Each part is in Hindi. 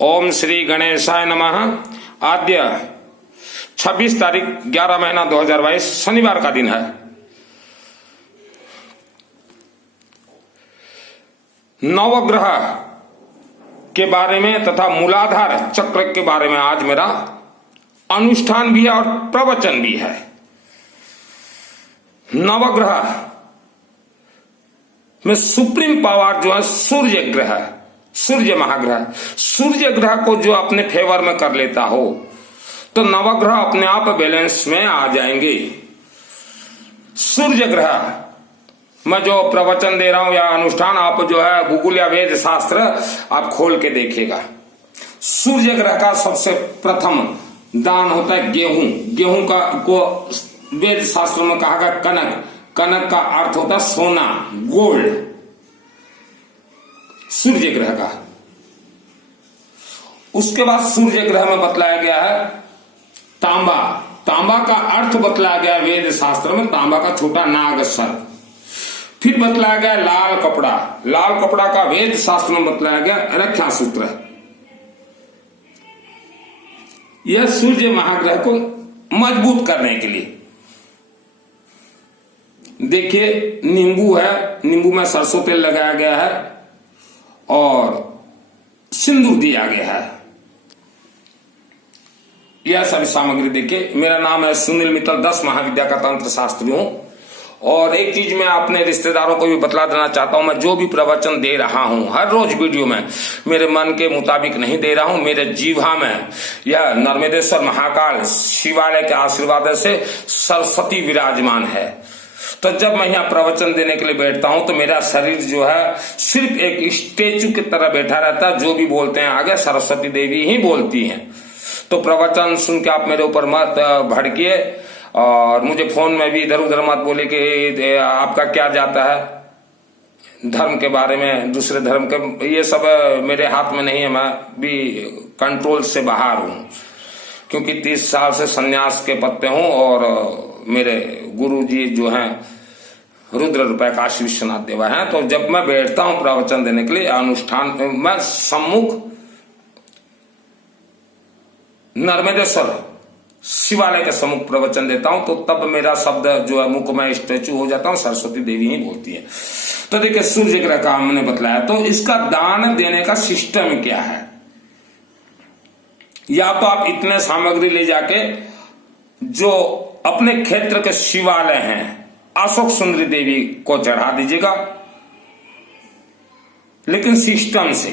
ओम श्री गणेशाय नमः। आद्य 26 तारीख 11 महीना 2022 शनिवार का दिन है। नवग्रह के बारे में तथा मूलाधार चक्र के बारे में आज मेरा अनुष्ठान भी है और प्रवचन भी है। नवग्रह में सुप्रीम पावर जो है सूर्य ग्रह, सूर्य महाग्रह। सूर्य ग्रह को जो अपने फेवर में कर लेता हो तो नवग्रह अपने आप बैलेंस में आ जाएंगे। सूर्य ग्रह मैं जो प्रवचन दे रहा हूं या अनुष्ठान, आप जो है भूगोल या वेद शास्त्र आप खोल के देखिएगा। सूर्य ग्रह का सबसे प्रथम दान होता है गेहूं। गेहूं का को वेद शास्त्र में कहा गया कनक। कनक का अर्थ होता है सोना, गोल्ड। सूर्य ग्रह का उसके बाद सूर्य ग्रह में बतलाया गया है तांबा। तांबा का अर्थ बतलाया गया वेद शास्त्र में, तांबा का छोटा नाग सर्प। फिर बतलाया गया लाल कपड़ा। लाल कपड़ा का वेद शास्त्र में बतलाया गया रक्षा सूत्र। यह सूर्य महाग्रह को मजबूत करने के लिए। देखिए नींबू है, नींबू में सरसों तेल लगाया गया है और सिंदूर दिया गया है। यह सभी सामग्री देखिए। मेरा नाम है सुनील मित्तल, 10 महाविद्या का तंत्र शास्त्री हूं। और एक चीज मैं अपने रिश्तेदारों को भी बतला देना चाहता हूं, मैं जो भी प्रवचन दे रहा हूं हर रोज वीडियो में मेरे मन के मुताबिक नहीं दे रहा हूं। मेरे जीवा में यह नर्मदेश्वर महाकाल शिवालय के आशीर्वाद से सरस्वती विराजमान है। तो जब मैं यहाँ प्रवचन देने के लिए बैठता हूं तो मेरा शरीर जो है सिर्फ एक स्टेचू की तरह बैठा रहता है। जो भी बोलते हैं आगे सरस्वती देवी ही बोलती हैं। तो प्रवचन सुन के आप मेरे ऊपर मत भड़किए और मुझे फोन में भी इधर उधर मत बोले कि आपका क्या जाता है धर्म के बारे में, दूसरे धर्म के। ये सब मेरे हाथ में नहीं है, मैं भी कंट्रोल से बाहर हूं क्योंकि 30 साल से सन्यास के पत्ते हूं। और मेरे गुरु जी जो हैं रुद्र रूपये काशी विश्वनाथ देवा हैं। तो जब मैं बैठता हूं प्रवचन देने के लिए अनुष्ठान मैं सम्मुख नर्मदेश्वर शिवालय के सम्मुख प्रवचन देता हूं तो तब मेरा शब्द जो है मुख में स्टेचू हो जाता हूं, सरस्वती देवी ही बोलती है। तो देखिए सूर्य ग्रह का हमने बतलाया। तो इसका दान देने का सिस्टम क्या है? या तो आप इतने सामग्री ले जाके जो अपने क्षेत्र के शिवालय हैं अशोक सुंदरी देवी को चढ़ा दीजिएगा, लेकिन सिस्टम से।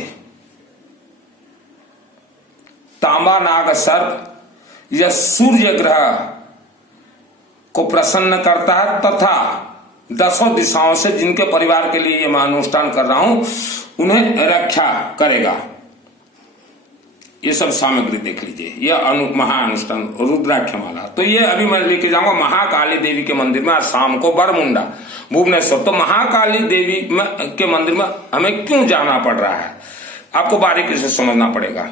तांबा नाग सर्प यह सूर्य ग्रह को प्रसन्न करता है तथा 10 दिशाओं से जिनके परिवार के लिए मैं अनुष्ठान कर रहा हूं उन्हें रक्षा करेगा। ये सब सामग्री देख लीजिए। यह महाअनुष्ठान रुद्राक्षमाला। तो ये अभी मैं लेके जाऊंगा महाकाली देवी के मंदिर में आज शाम को बरमुंडा भुवनेश्वर। तो महाकाली देवी के मंदिर में हमें क्यों जाना पड़ रहा है आपको बारीकी से समझना पड़ेगा।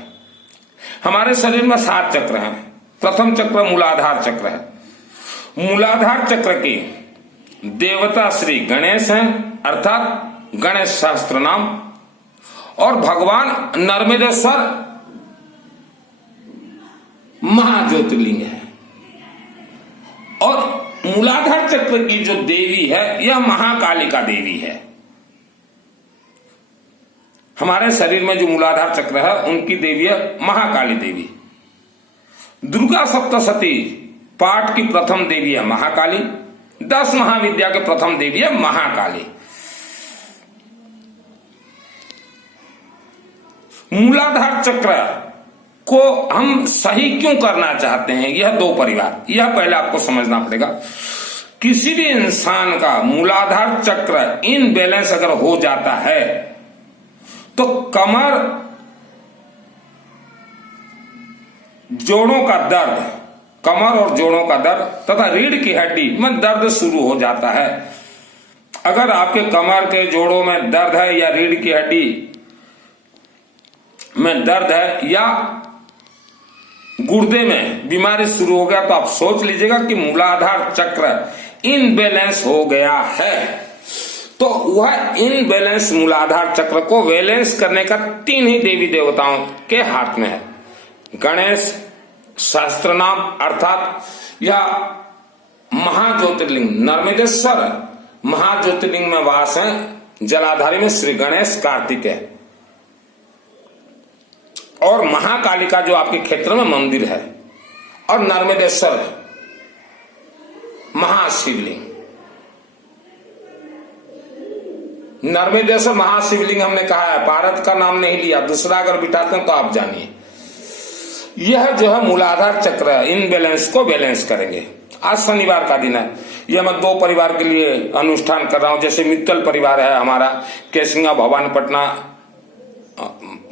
हमारे शरीर में 7 चक्र हैं। प्रथम चक्र मूलाधार चक्र है। मूलाधार चक्र की देवता श्री गणेश हैं, अर्थात गणेश शास्त्र नाम। और भगवान नर्मदेश्वर महाज्योतिर्लिंग है। और मूलाधार चक्र की जो देवी है यह महाकालिका देवी है। हमारे शरीर में जो मूलाधार चक्र है उनकी देवी है महाकाली देवी। दुर्गा सप्तशती पाठ की प्रथम देवी है महाकाली। 10 महाविद्या के प्रथम देवी है महाकाली। मूलाधार चक्र को हम सही क्यों करना चाहते हैं, यह 2 परिवार, यह पहले आपको समझना पड़ेगा। किसी भी इंसान का मूलाधार चक्र इनबैलेंस अगर हो जाता है तो कमर, जोड़ों का दर्द, कमर और जोड़ों का दर्द तथा रीढ़ की हड्डी में दर्द शुरू हो जाता है। अगर आपके कमर के जोड़ों में दर्द है या रीढ़ की हड्डी में दर्द है या गुर्दे में बीमारी शुरू हो गया तो आप सोच लीजिएगा कि मूलाधार चक्र इनबैलेंस हो गया है। तो वह इन बैलेंस मूलाधार चक्र को बैलेंस करने का 3 ही देवी देवताओं के हाथ में है। गणेश शास्त्र नाम अर्थात या महाज्योतिर्लिंग नर्मदेश्वर महाज्योतिर्लिंग में वास है। जलाधारी में श्री गणेश कार्तिक है और महाकालिका जो आपके क्षेत्र में मंदिर है और नर्मदेश्वर महाशिवलिंग। नर्मदेश्वर महाशिवलिंग हमने कहा है, भारत का नाम नहीं लिया, दूसरा अगर बिठाते हैं तो आप जानिए। यह जो है मूलाधार चक्र है, इन बैलेंस को बैलेंस करेंगे। आज शनिवार का दिन है, यह मैं 2 परिवार के लिए अनुष्ठान कर रहा हूं। जैसे मित्तल परिवार है हमारा, केसिंगा भवानीपटना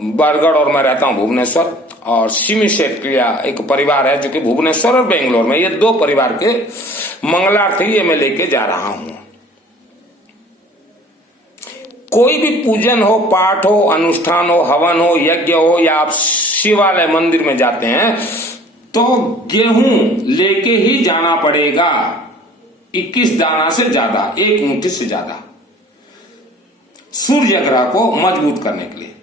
बरगढ़ और मैं रहता हूं भुवनेश्वर, और सिमी शेट्लिया एक परिवार है जो कि भुवनेश्वर और बेंगलोर में। ये 2 परिवार के मंगलार्थी ये मैं लेके जा रहा हूं। कोई भी पूजन हो, पाठ हो, अनुष्ठान हो, हवन हो, यज्ञ हो, या आप शिवालय मंदिर में जाते हैं तो गेहूं लेके ही जाना पड़ेगा। 21 दाना से ज्यादा, 1 मुट्ठी से ज्यादा, सूर्य ग्रह को मजबूत करने के लिए।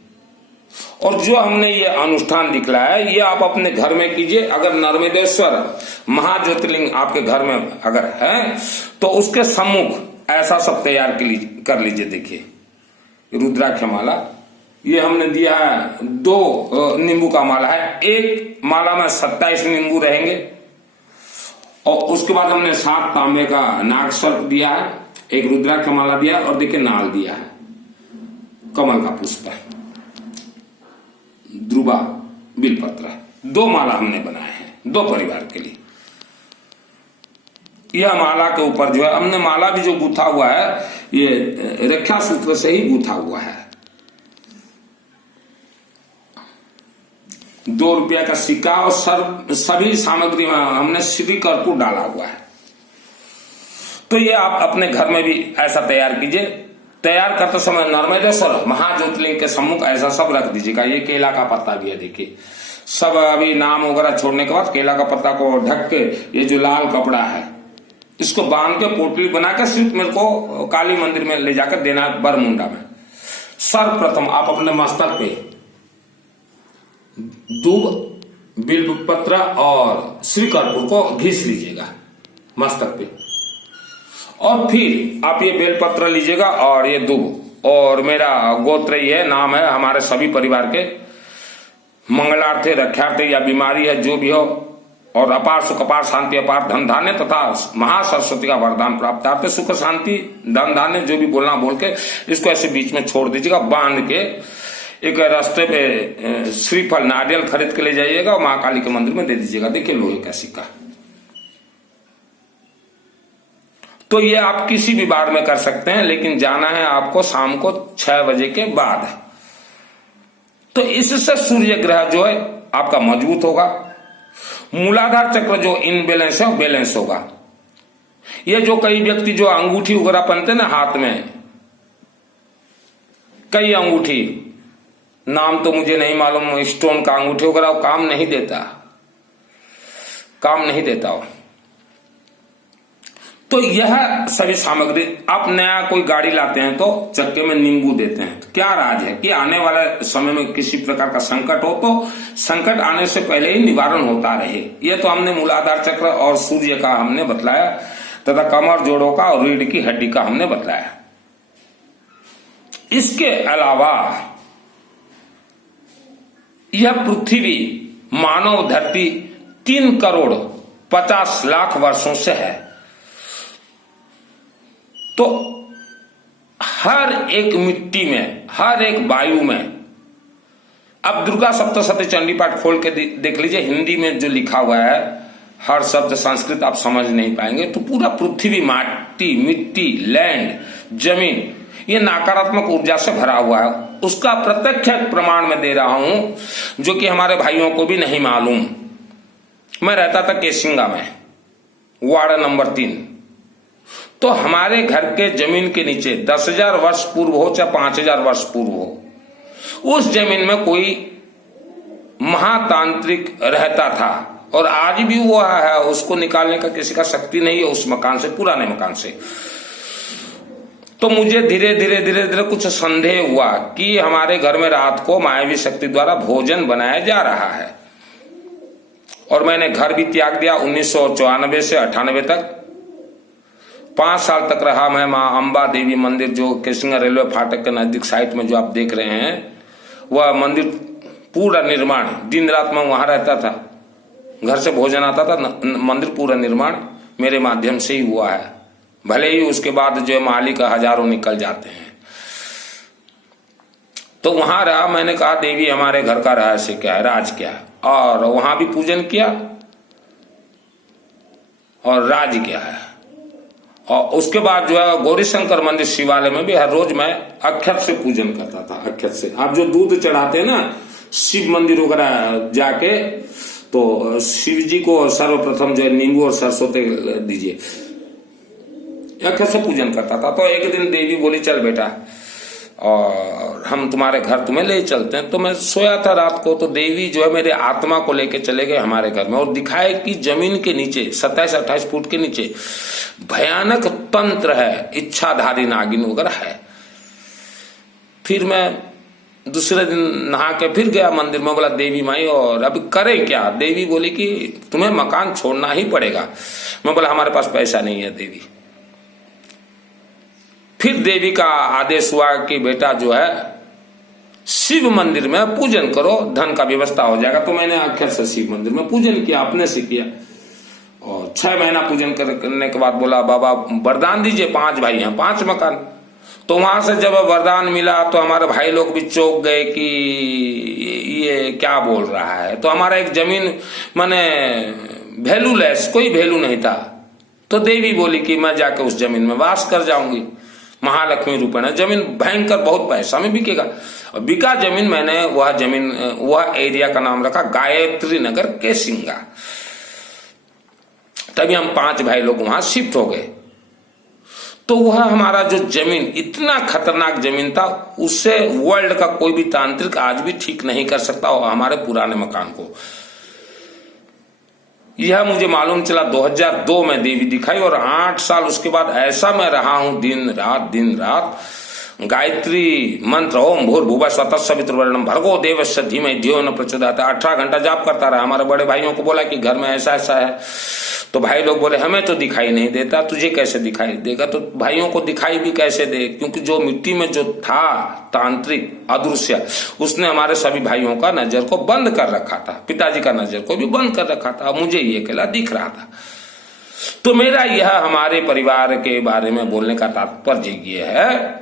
और जो हमने ये अनुष्ठान दिखलाया है ये आप अपने घर में कीजिए। अगर नर्मदेश्वर महाज्योतिर्लिंग आपके घर में अगर है तो उसके सम्मुख ऐसा सब तैयार कर लीजिए। देखिए रुद्राक्ष माला ये हमने दिया है, 2 नींबू का माला है। एक माला में 27 नींबू रहेंगे और उसके बाद हमने 7 तांबे का नाग सर्प दिया है, एक रुद्राक्ष माला दिया और देखिए नाल दिया है, कमल का पुष्प है, ध्रुवा बिलपत्र है। 2 माला हमने बनाए हैं 2 परिवार के लिए। यह माला के ऊपर जो है हमने माला भी जो गूथा हुआ है ये रक्षा सूत्र से ही गूथा हुआ है। 2 रुपया का सिक्का और सभी सामग्री में हमने श्री कर्पूर डाला हुआ है। तो ये आप अपने घर में भी ऐसा तैयार कीजिए। तैयार करते समय नर्मदेश्वर महाज्योतिर्लिंग के सम्मुख ऐसा सब रख दीजिएगा। ये केला का पत्ता भी है, देखिए सब अभी नाम वगैरह छोड़ने के बाद केला का पत्ता को ढक के ये जो लाल कपड़ा है इसको बांध के पोटली बनाकर सिर्फ मेरे को काली मंदिर में ले जाकर देना है बरमुंडा में। सर्वप्रथम आप अपने मस्तक पे दूब, बिल्वपत्र और श्री कर्पूर को घिस लीजिएगा मस्तक पे, और फिर आप ये बेलपत्र लीजिएगा और ये दूब, और मेरा गोत्र ये नाम है हमारे सभी परिवार के, मंगलार्थे, रक्षार्थे या बीमारी है जो भी हो, और अपार सुख, अपार शांति, अपार धन धान्य तथा महासरस्वती का वरदान प्राप्त आते, सुख शांति धन धान्य जो भी बोलना बोल के इसको ऐसे बीच में छोड़ दीजिएगा। बांध के एक रास्ते पे श्रीफल नारियल खरीद के ले जाइएगा और महाकाली के मंदिर में दे दीजिएगा। देखिए लोहे का सिक्का। तो ये आप किसी भी बार में कर सकते हैं, लेकिन जाना है आपको शाम को 6 बजे के बाद। तो इससे सूर्य ग्रह जो है आपका मजबूत होगा। मूलाधार चक्र जो इनबैलेंस है वो बैलेंस होगा। ये जो कई व्यक्ति जो अंगूठी वगैरह पहनते ना हाथ में, कई अंगूठी, नाम तो मुझे नहीं मालूम, स्टोन का अंगूठी वगैरह काम नहीं देता, काम नहीं देता हो। तो यह सभी सामग्री, आप नया कोई गाड़ी लाते हैं तो चक्के में नींबू देते हैं। क्या राज है कि आने वाले समय में किसी प्रकार का संकट हो तो संकट आने से पहले ही निवारण होता रहे। यह तो हमने मूलाधार चक्र और सूर्य का हमने बतलाया तथा कमर जोड़ों का और रीढ़ की हड्डी का हमने बतलाया। इसके अलावा यह पृथ्वी मानव धरती 3 करोड़ 50 लाख वर्षों से है। तो हर एक मिट्टी में, हर एक वायु में, अब दुर्गा सप्तशती चंडी पाठ खोल के देख लीजिए, हिंदी में जो लिखा हुआ है, हर शब्द संस्कृत आप समझ नहीं पाएंगे। तो पूरा पृथ्वी माटी, मिट्टी, लैंड, जमीन, ये नकारात्मक ऊर्जा से भरा हुआ है। उसका प्रत्यक्ष प्रमाण मैं दे रहा हूं जो कि हमारे भाइयों को भी नहीं मालूम। मैं रहता था केसिंगा में, वार्ड नंबर 3। तो हमारे घर के जमीन के नीचे 10,000 वर्ष पूर्व हो चाहे 5,000 वर्ष पूर्व हो, उस जमीन में कोई महातांत्रिक रहता था और आज भी वो है। उसको निकालने का किसी का शक्ति नहीं है उस मकान से, पुराने मकान से। तो मुझे धीरे धीरे कुछ संदेह हुआ कि हमारे घर में रात को मायावी शक्ति द्वारा भोजन बनाया जा रहा है। और मैंने घर भी त्याग दिया। 1994 से 98 तक 5 साल तक रहा मैं माँ अम्बा देवी मंदिर, जो किशनगंज रेलवे फाटक के नजदीक साइट में जो आप देख रहे हैं, वह मंदिर पूरा निर्माण, दिन रात मैं वहां रहता था, घर से भोजन आता था, मंदिर पूरा निर्माण मेरे माध्यम से ही हुआ है। भले ही उसके बाद जो है माली का हजारों निकल जाते हैं। तो वहां रहा। मैंने कहा देवी हमारे घर का रहस्य क्या है, राज क्या है, और वहां भी पूजन किया और राज क्या है। और उसके बाद जो है गौरी शंकर मंदिर शिवालय में भी हर रोज मैं अक्षत से पूजन करता था। अक्षत से आप जो दूध चढ़ाते हैं ना शिव मंदिर वगैरह जाके, तो शिव जी को सर्वप्रथम जो है नींबू और सरसों तेल दीजिए, अक्षत से पूजन करता था। तो एक दिन देवी बोली चल बेटा और हम तुम्हारे घर तुम्हें ले चलते हैं। तो मैं सोया था रात को, तो देवी जो है मेरे आत्मा को लेके चले गए हमारे घर में और दिखाए कि जमीन के नीचे 27-28 फुट के नीचे भयानक तंत्र है, इच्छाधारी नागिन वगैरह है। फिर मैं दूसरे दिन नहा के फिर गया मंदिर में, बोला देवी माई और अभी करे क्या। देवी बोली कि तुम्हें मकान छोड़ना ही पड़ेगा। मैं बोला हमारे पास पैसा नहीं है देवी। फिर देवी का आदेश हुआ कि बेटा जो है शिव मंदिर में पूजन करो, धन का व्यवस्था हो जाएगा। तो मैंने आखिर से शिव मंदिर में पूजन किया, अपने से किया। और 6 महीना पूजन करने के बाद बोला बाबा वरदान दीजिए, 5 भाई हैं, 5 मकान। तो वहां से जब वरदान मिला तो हमारे भाई लोग भी चौंक गए कि ये क्या बोल रहा है। तो हमारा एक जमीन माने वैल्यूलेस, कोई वैल्यू नहीं था। तो देवी बोली कि मैं जाके उस जमीन में वास कर जाऊंगी, महालक्ष्मी रूपेण। जमीन भयंकर बहुत पैसा में बिकेगा। बिका जमीन, मैंने वह जमीन, वह एरिया का नाम रखा गायत्री नगर केसिंगा। तभी हम 5 भाई लोग वहां शिफ्ट हो गए। तो वह हमारा जो जमीन इतना खतरनाक जमीन था, उससे वर्ल्ड का कोई भी तांत्रिक आज भी ठीक नहीं कर सकता हमारे पुराने मकान को। यह मुझे मालूम चला 2002 में देवी दिखाई। और 8 साल उसके बाद ऐसा मैं रहा हूं, दिन रात गायत्री मंत्र ओम भूर्भुवः स्वतः सवितुर्वरेण्यं भर्गो देवस्य धीमहि धियो न प्रचोदयात् 18 घंटा जाप करता रहा। हमारे बड़े भाइयों को बोला कि घर में ऐसा ऐसा है। तो भाई लोग बोले हमें तो दिखाई नहीं देता, तुझे कैसे दिखाई देगा। तो भाइयों को दिखाई भी कैसे दे, क्योंकि जो मिट्टी में जो था तांत्रिक अदृश्य, उसने हमारे सभी भाइयों का नजर को बंद कर रखा था, पिताजी का नजर को भी बंद कर रखा था। मुझे ये अकेला दिख रहा था। तो मेरा यह हमारे परिवार के बारे में बोलने का तात्पर्य ये है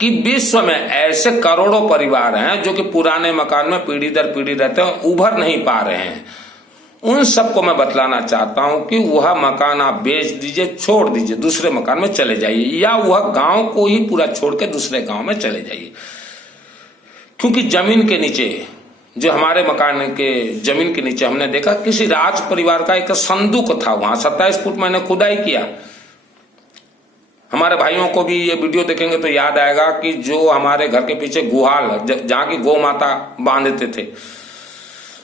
कि विश्व में ऐसे करोड़ों परिवार हैं जो कि पुराने मकान में पीढ़ी दर पीढ़ी रहते हैं, उभर नहीं पा रहे हैं। उन सबको मैं बतलाना चाहता हूं कि वह मकान आप बेच दीजिए, छोड़ दीजिए, दूसरे मकान में चले जाइए, या वह गांव को ही पूरा छोड़ के दूसरे गांव में चले जाइए। क्योंकि जमीन के नीचे, जो हमारे मकान के जमीन के नीचे हमने देखा किसी राज परिवार का एक संदूक था। वहां 27 फुट मैंने खुदाई किया। हमारे भाइयों को भी ये वीडियो देखेंगे तो याद आएगा कि जो हमारे घर के पीछे गुहाल, जहां की गौ माता बांधते थे,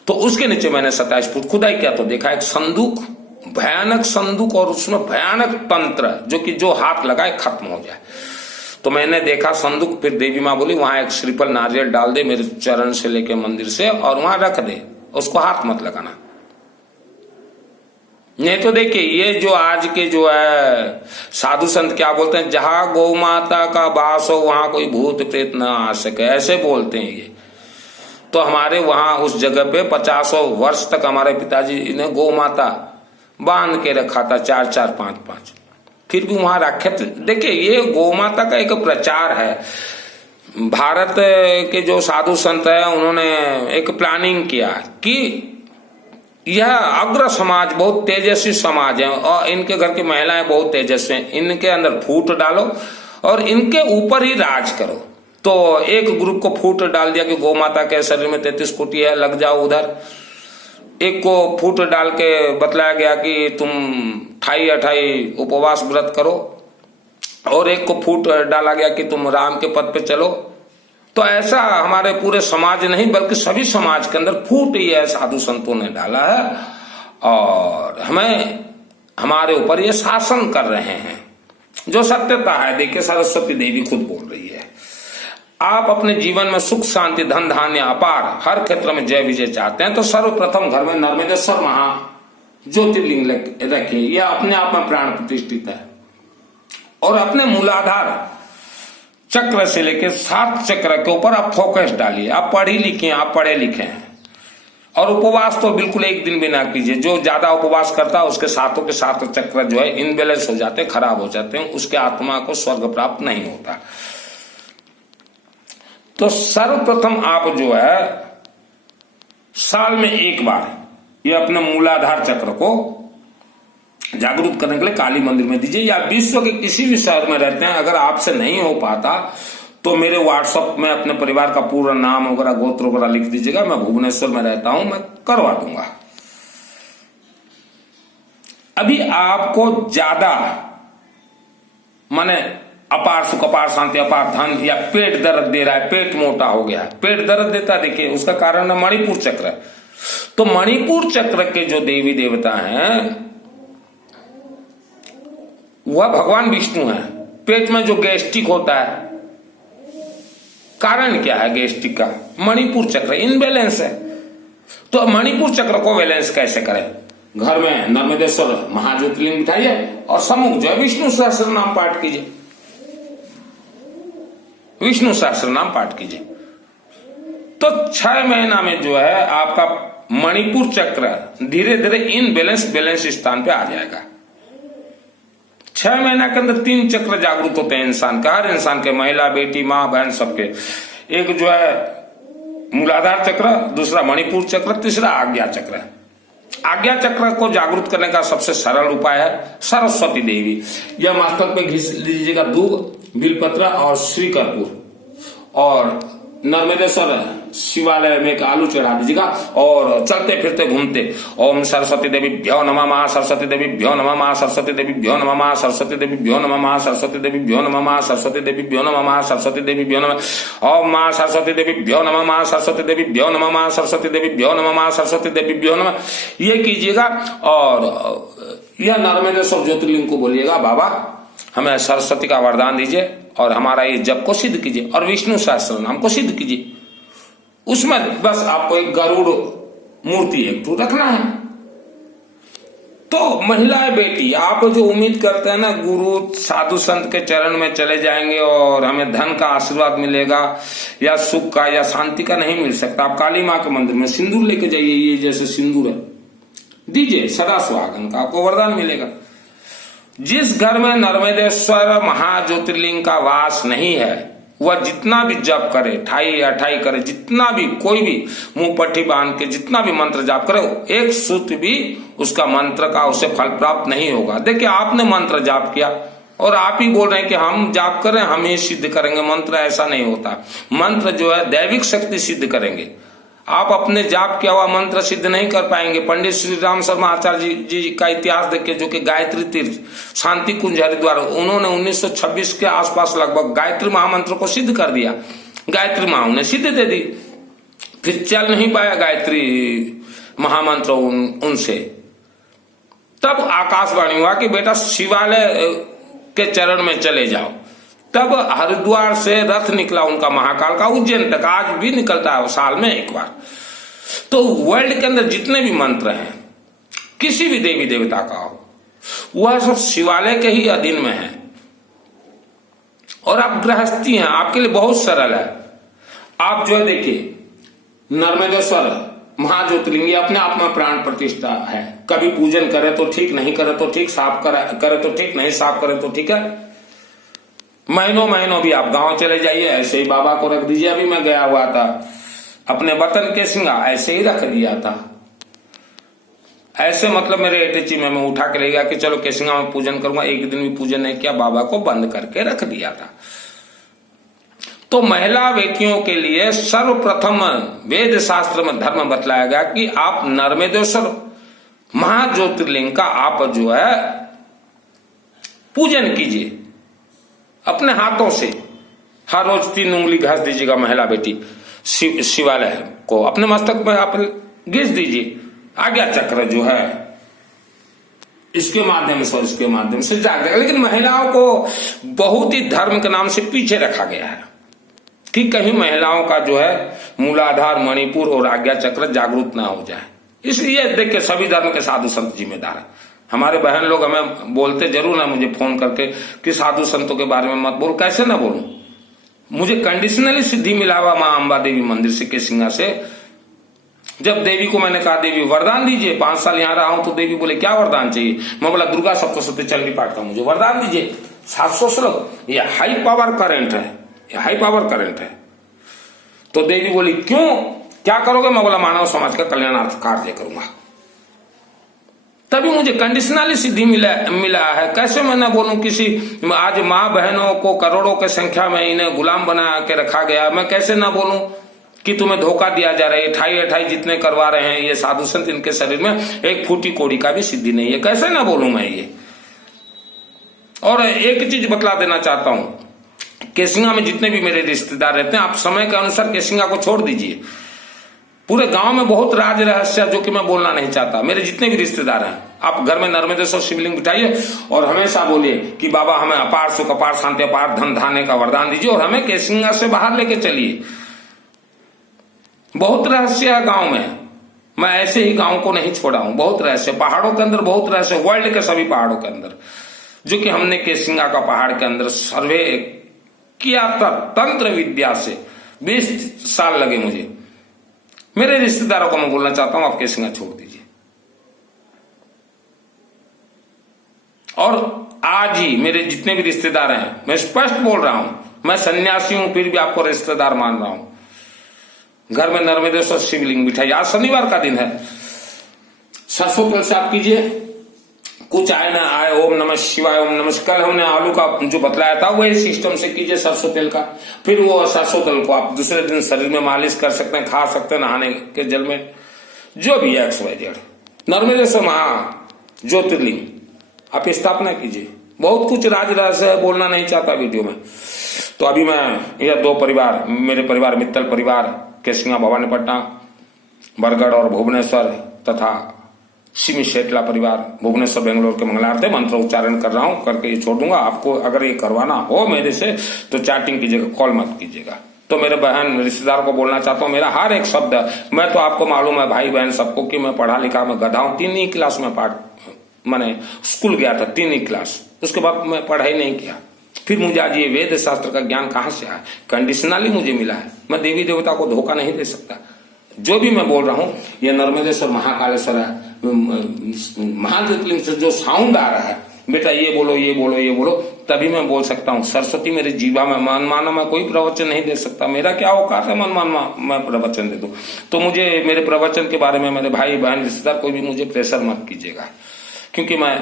तो उसके नीचे मैंने 27 फुट खुदाई किया। तो देखा एक संदूक, भयानक संदूक, और उसमें भयानक तंत्र, जो कि जो हाथ लगाए खत्म हो जाए। तो मैंने देखा संदूक। फिर देवी माँ बोली वहां एक श्रीफल नारियल डाल दे मेरे चरण से लेके मंदिर से, और वहां रख दे, उसको हाथ मत लगाना। नहीं तो देखिए ये जो आज के जो है साधु संत क्या बोलते हैं, जहां गौ माता का वास हो वहां कोई भूत प्रेत न आ सके, ऐसे बोलते हैं ये। तो हमारे वहां उस जगह पे 50 वर्ष तक हमारे पिताजी ने गौ माता बांध के रखा था, 4-4, 5-5। फिर भी वहां रखे थे। देखिए ये गौ माता का एक प्रचार है। भारत के जो साधु संत है उन्होंने एक प्लानिंग किया कि यह अग्र समाज बहुत तेजस्वी समाज है और इनके घर की महिलाएं बहुत तेजस्वी हैं, इनके अंदर फूट डालो और इनके ऊपर ही राज करो। तो एक ग्रुप को फूट डाल दिया कि गौ माता के शरीर में 33 कोटी है, लग जाओ उधर। एक को फूट डाल के बतलाया गया कि तुम 28 उपवास व्रत करो, और एक को फूट डाला गया कि तुम राम के पद पे चलो। तो ऐसा हमारे पूरे समाज नहीं बल्कि सभी समाज के अंदर फूट ही है, साधु संतों ने डाला है और हमें हमारे ऊपर ये शासन कर रहे हैं। जो सत्यता है, देखिए सरस्वती देवी खुद बोल रही है, आप अपने जीवन में सुख शांति धन धान्य अपार हर क्षेत्र में जय विजय चाहते हैं तो सर्वप्रथम घर में नर्मदेश्वर महा ज्योतिर्लिंग रखें। यह अपने आप में प्राण प्रतिष्ठित है और अपने मूलाधार चक्र से लेकर 7 चक्र के ऊपर आप फोकस डालिए। आप पढ़ी लिखी हैं, आप पढ़े लिखे हैं, और उपवास तो बिल्कुल एक दिन भी ना कीजिए। जो ज्यादा उपवास करता है उसके सातों के 7 चक्र जो है इनबैलेंस हो जाते हैं, खराब हो जाते हैं, उसके आत्मा को स्वर्ग प्राप्त नहीं होता। तो सर्वप्रथम आप जो है साल में एक बार ये अपने मूलाधार चक्र को जागरूक करने के लिए काली मंदिर में दीजिए, या विश्व के किसी भी शहर में रहते हैं, अगर आपसे नहीं हो पाता तो मेरे व्हाट्सएप में अपने परिवार का पूरा नाम वगैरह गोत्र वगैरह लिख दीजिएगा। मैं भुवनेश्वर में रहता हूं, मैं करवा दूंगा। अभी आपको ज्यादा माने अपार सुख अपार शांति अपार धन या पेट दर्द दे रहा है, पेट मोटा हो गया है, पेट दर्द देता है, देखिए उसका कारण है मणिपुर चक्र। तो मणिपुर चक्र के जो देवी देवता हैं वह भगवान विष्णु है। पेट में जो गैस्ट्रिक होता है, कारण क्या है गैस्ट्रिक का? मणिपुर चक्र इनबैलेंस है। तो मणिपुर चक्र को बैलेंस कैसे करें? घर में नर्मदेश्वर महाज्योतिर्लिंग बिठाइए और सम्मुख जो है विष्णु सहस्त्र नाम पाठ कीजिए, विष्णु सहस्त्र नाम पाठ कीजिए। तो 6 महीना में जो है आपका मणिपुर चक्र धीरे धीरे इन बैलेंस स्थान पे आ जाएगा। 6 महीना के अंदर 3 चक्र जागरूक होते हैं इंसान का, हर इंसान के, महिला, बेटी, माँ, बहन, सबके। एक जो है मूलाधार चक्र, दूसरा मणिपुर चक्र, तीसरा आज्ञा चक्र। आज्ञा चक्र को जागरूक करने का सबसे सरल उपाय है सरस्वती देवी। यह मस्तक पे घिस लीजिएगा दूब, बिलपत्र और श्री कर्पूर, और नर्मदेश्वर शिवालय में एक आलू चढ़ा दीजिएगा और चलते फिरते घूमते ओम सरस्वती देवी भ्यो नमः, सरस्वती देवी भ्यो नमः, सरस्वती देवी भ्यो नमः, सरस्वती देवी भ्यो नमः, सरस्वती देवी भ्यो नमः, सरस्वती देवी भ्यो नमः, सरस्वती देवी भ्यो नमः, ओम मां सरस्वती देवी भ्यो नमः, सरस्वती देवी भ्यो नमः, सरस्वती देवी भ्यो नमः, सरस्वती देवी भ्यो नमः, ये कीजिएगा। और यह नर्मदेश्वर ज्योतिर्लिंग को बोलिएगा, बाबा हमें सरस्वती का वरदान दीजिए और हमारा ये जप को सिद्ध कीजिए, और विष्णु सहस्त्र नाम को सिद्ध कीजिए। उसमें बस आपको एक गरुड़ मूर्ति एक तो रखना है। तो महिलाएं, बेटी, आप जो उम्मीद करते हैं ना गुरु साधु संत के चरण में चले जाएंगे और हमें धन का आशीर्वाद मिलेगा या सुख का या शांति का, नहीं मिल सकता। आप काली माँ के मंदिर में सिंदूर लेके जाइए, ये जैसे सिंदूर है, दीजिए, सदा सुहागन का आपको वरदान मिलेगा। जिस घर में नर्मदेश्वर महाज्योतिर्लिंग का वास नहीं है वह जितना भी जप करे, ठाई अठाई करे, जितना भी कोई भी मुंह पट्टी बांध के जितना भी मंत्र जाप करे, एक सूत्र भी उसका मंत्र का उसे फल प्राप्त नहीं होगा। देखिए आपने मंत्र जाप किया और आप ही बोल रहे हैं कि हम जाप करें, हम ही सिद्ध करेंगे मंत्र, ऐसा नहीं होता। मंत्र जो है दैविक शक्ति सिद्ध करेंगे। आप अपने जाप किया हुआ मंत्र सिद्ध नहीं कर पाएंगे। पंडित श्री राम शर्मा आचार्य जी का इतिहास देखिए, जो कि गायत्री तीर्थ शांति कुंज हरिद्वार, उन्होंने 1926 के आसपास लगभग गायत्री महामंत्र को सिद्ध कर दिया। गायत्री माँ उन्हें सिद्ध दे दी, फिर चल नहीं पाया गायत्री महामंत्र उनसे। तब आकाशवाणी हुआ कि बेटा शिवालय के चरण में चले जाओ। तब हरिद्वार से रथ निकला उनका महाकाल का, उज्जैन तक आज भी निकलता है साल में एक बार। तो वर्ल्ड के अंदर जितने भी मंत्र हैं किसी भी देवी देवता का हो, वह सब शिवालय के ही अधीन में है। और आप गृहस्थी हैं, आपके लिए बहुत सरल है। आप जो है देखिए नर्मदेश्वर महाज्योतिर्लिंग अपने आप में प्राण प्रतिष्ठा है। कभी पूजन करे तो ठीक, नहीं करे तो ठीक, साफ करे तो ठीक, नहीं साफ करे तो ठीक है। महीनों महीनों भी आप गांव चले जाइए, ऐसे ही बाबा को रख दीजिए। अभी मैं गया हुआ था अपने वतन के सिंगा, ऐसे ही रख दिया था। ऐसे मतलब मेरे एटेची में मैं उठा के ले गया कि चलो केसिंगा में पूजन करूंगा, एक दिन भी पूजन नहीं किया, बाबा को बंद करके रख दिया था। तो महिला बेटियों के लिए सर्वप्रथम वेद शास्त्र में धर्म बतलाया गया कि आप नर्मदेश्वर महाज्योतिर्लिंग का आप जो है पूजन कीजिए अपने हाथों से। हर रोज 3 उंगली घस दीजिएगा महिला बेटी शिवालय को, अपने मस्तक में आप घिस दीजिए। आज्ञा चक्र जो है इसके माध्यम से और इसके माध्यम से जाग जाएगा। लेकिन महिलाओं को बहुत ही धर्म के नाम से पीछे रखा गया है कि कहीं महिलाओं का जो है मूलाधार, मणिपुर और आज्ञा चक्र जागरूक ना हो जाए। इसलिए देख के सभी धर्म के साधु संत जिम्मेदार है। हमारे बहन लोग हमें बोलते जरूर ना मुझे फोन करके कि साधु संतों के बारे में मत बोल। कैसे ना बोलूं, मुझे कंडीशनली सिद्धि मिला हुआ मां अंबा देवी मंदिर से केसिंगा से। जब देवी को मैंने कहा देवी वरदान दीजिए, 5 साल यहां रहा हूं, तो देवी बोले क्या वरदान चाहिए। मैं बोला दुर्गा सप्तशती चंडी पाठ का मुझे वरदान दीजिए 700 श्लोक। ये हाई पावर करंट है, ये हाई पावर करंट है। तो देवी बोली क्यों, क्या करोगे। मैं बोला मानव समाज का कल्याणार्थ कार्य करूंगा। तभी मुझे कंडीशनली सिद्धि मिला है। कैसे मैं ना बोलूं किसी, आज मां बहनों को करोड़ों की संख्या में इन्हें गुलाम बना के रखा गया, मैं कैसे ना बोलूं कि तुम्हें धोखा दिया जा रहा है। ठाई जितने करवा रहे हैं ये साधु संत, इनके शरीर में एक फूटी कोड़ी का भी सिद्धि नहीं है। कैसे ना बोलूं मैं ये। और एक चीज बतला देना चाहता हूं, केसिंगा में जितने भी मेरे रिश्तेदार रहते हैं, आप समय के अनुसार केसिंगा को छोड़ दीजिए। पूरे गांव में बहुत राज रहस्य जो कि मैं बोलना नहीं चाहता। मेरे जितने भी रिश्तेदार हैं, आप घर में नर्मदेश्वर शिवलिंग बिठाइए और हमेशा बोलिए कि बाबा हमें अपार सुख, अपार शांति, अपार धन धाने का वरदान दीजिए और हमें केसिंगा से बाहर लेके चलिए। बहुत रहस्य है गांव में, मैं ऐसे ही गांव को नहीं छोड़ा हूं। बहुत रहस्य पहाड़ों के अंदर, बहुत रहस्य वर्ल्ड के सभी पहाड़ों के अंदर, जो कि हमने केसिंगा का पहाड़ के अंदर सर्वे किया था तंत्र विद्या से। 20 साल लगे मुझे। मेरे रिश्तेदारों को मैं बोलना चाहता हूं आप केसिंगा छोड़ दीजिए। और आज ही मेरे जितने भी रिश्तेदार हैं, मैं स्पष्ट बोल रहा हूं, मैं सन्यासी हूं फिर भी आपको रिश्तेदार मान रहा हूं। घर में नर्मदेश्वर शिवलिंग बिठाइए। आज शनिवार का दिन है, सरसों तेल से आप कीजिए, कुछ आए ना आए, ओम नमः शिवाय, ओम नमः। कल हमने आलू का जो बतलाया था वही सिस्टम से कीजिए सरसों तेल का। फिर वो सरसों तेल को आप दूसरे दिन शरीर में मालिश कर सकते हैं, खा सकते हैं नहाने के जल में, जो भी है XYZ। नर्मदेश्वर महा ज्योतिर्लिंग आप स्थापना कीजिए। बहुत कुछ राज रहस्य है, बोलना नहीं चाहता वीडियो में। तो अभी मैं यह 2 परिवार, मेरे परिवार मित्तल परिवार केसिंगा भवानीपटना, बरगढ़ और भुवनेश्वर तथा सिमी शेटला परिवार भुवनेश्वर बेंगलोर के मंगलारती मंत्र उच्चारण कर रहा हूं, करके ये छोड़ दूंगा। आपको अगर ये करवाना हो मेरे से तो चैटिंग कीजिएगा, कॉल मत कीजिएगा। तो मेरे बहन रिश्तेदार को बोलना चाहता हूं, मेरा हर एक शब्द, मैं तो आपको मालूम है भाई बहन सबको कि मैं पढ़ा लिखा, मैं गधा हूं। 3 ही क्लास में मैंने स्कूल गया था, 3 ही क्लास, उसके बाद मैं पढ़ाई नहीं किया। फिर मुझे आज ये वेद शास्त्र का ज्ञान कहां से आया, कंडीशनली मुझे मिला है। मैं देवी देवता को धोखा नहीं दे सकता। जो भी मैं बोल रहा हूं ये नर्मदेश्वर महाकालेश्वर है, महाज्योतिर्लिंग से जो साउंड आ रहा है, बेटा ये बोलो ये बोलो ये बोलो, तभी मैं बोल सकता हूँ। सरस्वती मेरे जीवा में, मन माना मैं कोई प्रवचन नहीं दे सकता। मेरा क्या औकात है मन माना मैं प्रवचन दे दूं। तो मुझे मेरे प्रवचन के बारे में मेरे भाई बहन रिश्तेदार कोई भी मुझे प्रेशर मत कीजिएगा, क्योंकि मैं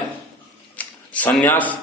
संन्यास